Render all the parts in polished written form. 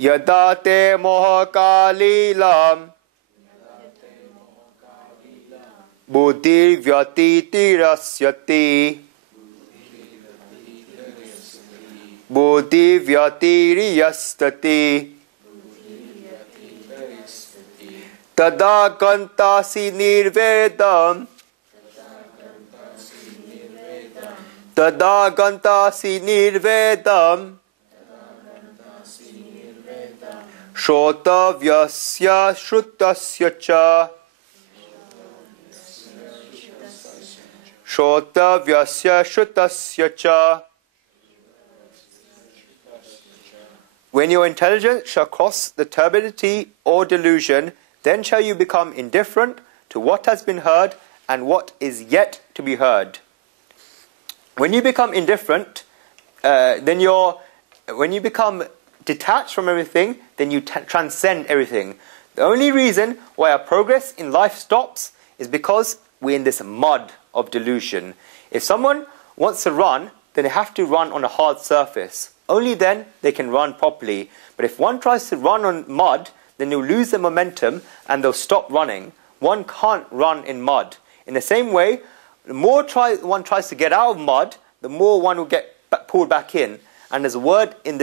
Yada te moha kalilam buddhi vyatiti rasyati buddhi vyatiri yastati tada kantasi nirvedam tada kantasi nirvedam Shrotavyasya shrutasya cha Shrotavyasya shrutasya cha. When your intelligence shall cross the turbidity or delusion, then shall you become indifferent to what has been heard and what is yet to be heard. When you become indifferent, when you become detached from everything, then you transcend everything. The only reason why our progress in life stops is because we're in this mud of delusion. If someone wants to run, then they have to run on a hard surface. Only then they can run properly. But if one tries to run on mud, then they'll lose their momentum and they'll stop running. One can't run in mud. In the same way, the more one tries to get out of mud, the more one will get pulled back in. And there's a word in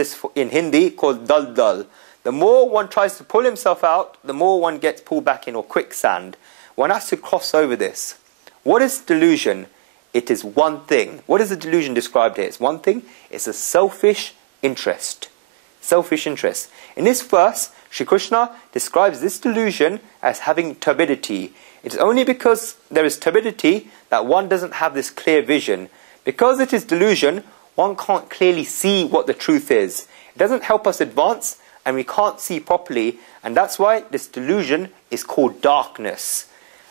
Hindi called dal. The more one tries to pull himself out, the more one gets pulled back in, or quicksand. One has to cross over this. What is delusion? It is one thing. What is the delusion described here? It's one thing. It's a selfish interest. Selfish interest. In this verse, Sri Krishna describes this delusion as having turbidity. It's only because there is turbidity that one doesn't have this clear vision. Because it is delusion, one can't clearly see what the truth is. It doesn't help us advance, and we can't see properly, and that's why this delusion is called darkness.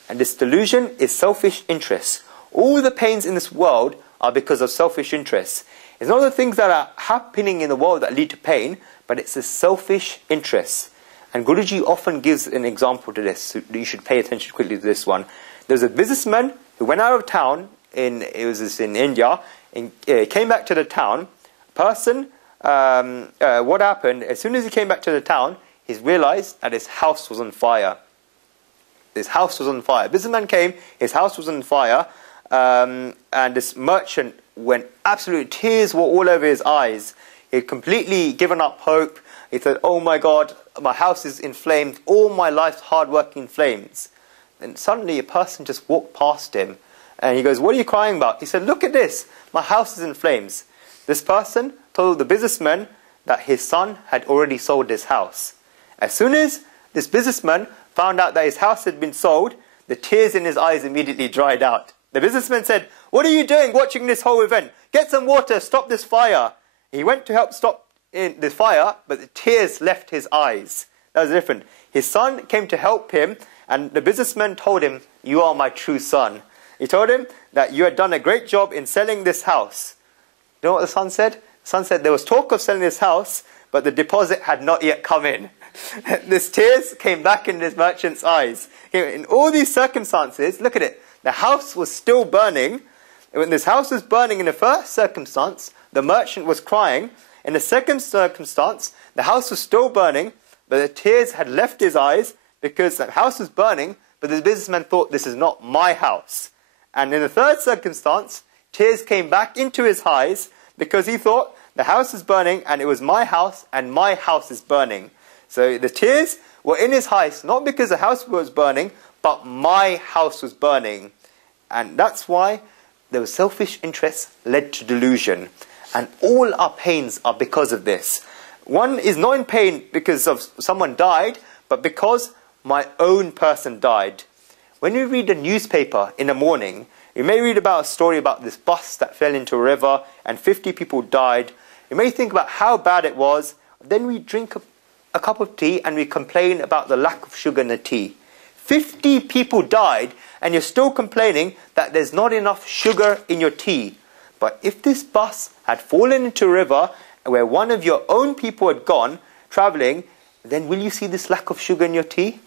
And this delusion is selfish interest. All the pains in this world are because of selfish interest. It's not the things that are happening in the world that lead to pain, but it's the selfish interest. And Guruji often gives an example to this, so you should pay attention quickly to this one. There's a businessman who went out of town, it was in India, and came back to the town. What happened, as soon as he came back to the town, he realized that his house was on fire. His house was on fire. Businessman came, his house was on fire, and this merchant went absolutely, tears were all over his eyes. He had completely given up hope. He said, oh my God, my house is in flames, all my life's hard work in flames. And suddenly a person just walked past him, and he goes, what are you crying about? He said, look at this, my house is in flames. This person told the businessman that his son had already sold his house. As soon as this businessman found out that his house had been sold, the tears in his eyes immediately dried out. The businessman said, what are you doing watching this whole event? Get some water, stop this fire. He went to help stop the fire, but the tears left his eyes. That was different. His son came to help him, and the businessman told him, you are my true son. He told him that you had done a great job in selling this house. You know what the son said? The son said there was talk of selling this house, but the deposit had not yet come in. This tears came back in this merchant's eyes. In all these circumstances, look at it. The house was still burning. When this house was burning in the first circumstance, the merchant was crying. In the second circumstance, the house was still burning, but the tears had left his eyes because the house was burning, but the businessman thought, this is not my house. And in the third circumstance, tears came back into his eyes because he thought, the house is burning and it was my house and my house is burning. So the tears were in his eyes, not because the house was burning, but my house was burning. And that's why the selfish interests led to delusion. And all our pains are because of this. One is not in pain because of someone died, but because my own person died. When you read a newspaper in the morning, you may read about a story about this bus that fell into a river and 50 people died. You may think about how bad it was. Then we drink a cup of tea and we complain about the lack of sugar in the tea. 50 people died and you're still complaining that there's not enough sugar in your tea. But if this bus had fallen into a river where one of your own people had gone traveling, then will you see this lack of sugar in your tea?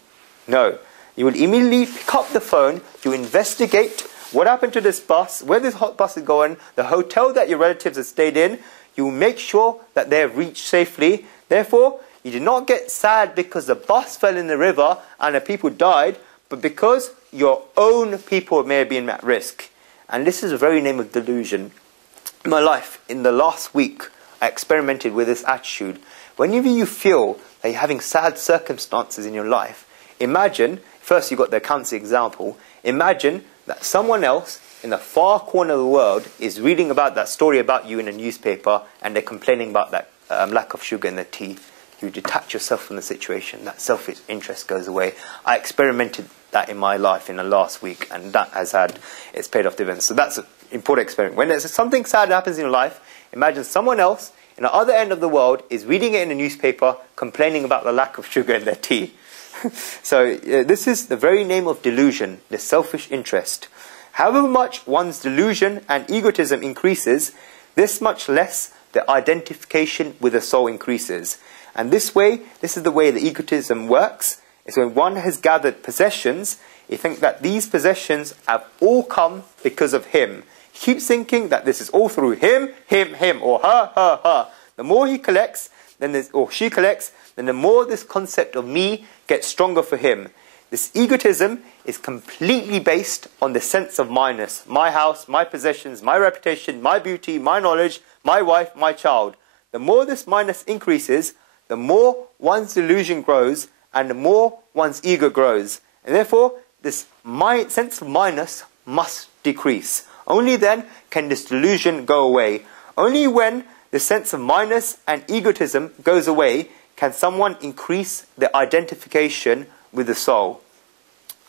No. You will immediately pick up the phone, you investigate what happened to this bus, where this hot bus is going, the hotel that your relatives have stayed in. You will make sure that they have reached safely. Therefore, You did not get sad because the bus fell in the river and the people died, but because your own people may have been at risk. And this is the very name of delusion. In my life, in the last week, I experimented with this attitude. Whenever you feel that you're having sad circumstances in your life, imagine, first you've got the accounts example, imagine that someone else in the far corner of the world is reading about that story about you in a newspaper and they're complaining about that lack of sugar in the tea. You detach yourself from the situation. That selfish interest goes away. I experimented that in my life in the last week, and that has had its paid off dividends. So that's an important experiment. When there's something sad that happens in your life, imagine someone else in the other end of the world is reading it in a newspaper, complaining about the lack of sugar in their tea. So this is the very name of delusion, the selfish interest. However much one's delusion and egotism increases, this much less the identification with the soul increases. And this is the way the egotism works. It's when one has gathered possessions, you think that these possessions have all come because of him. He keeps thinking that this is all through him, or her. The more he collects, or she collects, then the more this concept of me gets stronger for him. This egotism is completely based on the sense of minus. My house, my possessions, my reputation, my beauty, my knowledge, my wife, my child. The more this minus increases, the more one's delusion grows and the more one's ego grows. And therefore, this sense of minus must decrease. Only then can this delusion go away. Only when the sense of minus and egotism goes away can someone increase their identification with the soul.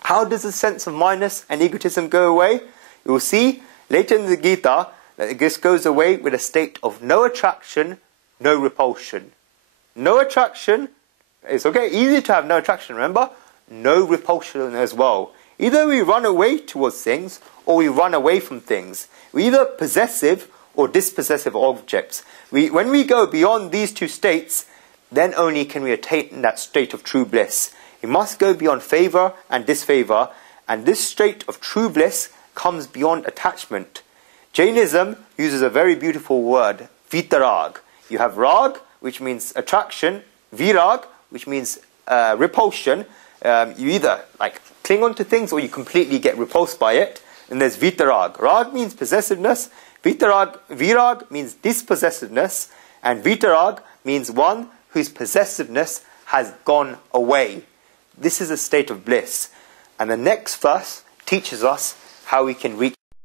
How does the sense of minus and egotism go away? You will see later in the Gita that this goes away with a state of no attraction, no repulsion. No attraction, it's okay, easy to have no attraction, remember? No repulsion as well. Either we run away towards things or we run away from things. We're either possessive or dispossessive objects. When we go beyond these two states, then only can we attain that state of true bliss. We must go beyond favour and disfavour, and this state of true bliss comes beyond attachment. Jainism uses a very beautiful word, vitarag. You have rag, which means attraction, virag, which means repulsion. You either cling on to things or you completely get repulsed by it. And there's vitarag. Rag means possessiveness. Virag means dispossessiveness. And vitarag means one whose possessiveness has gone away. This is a state of bliss. And the next verse teaches us how we can reach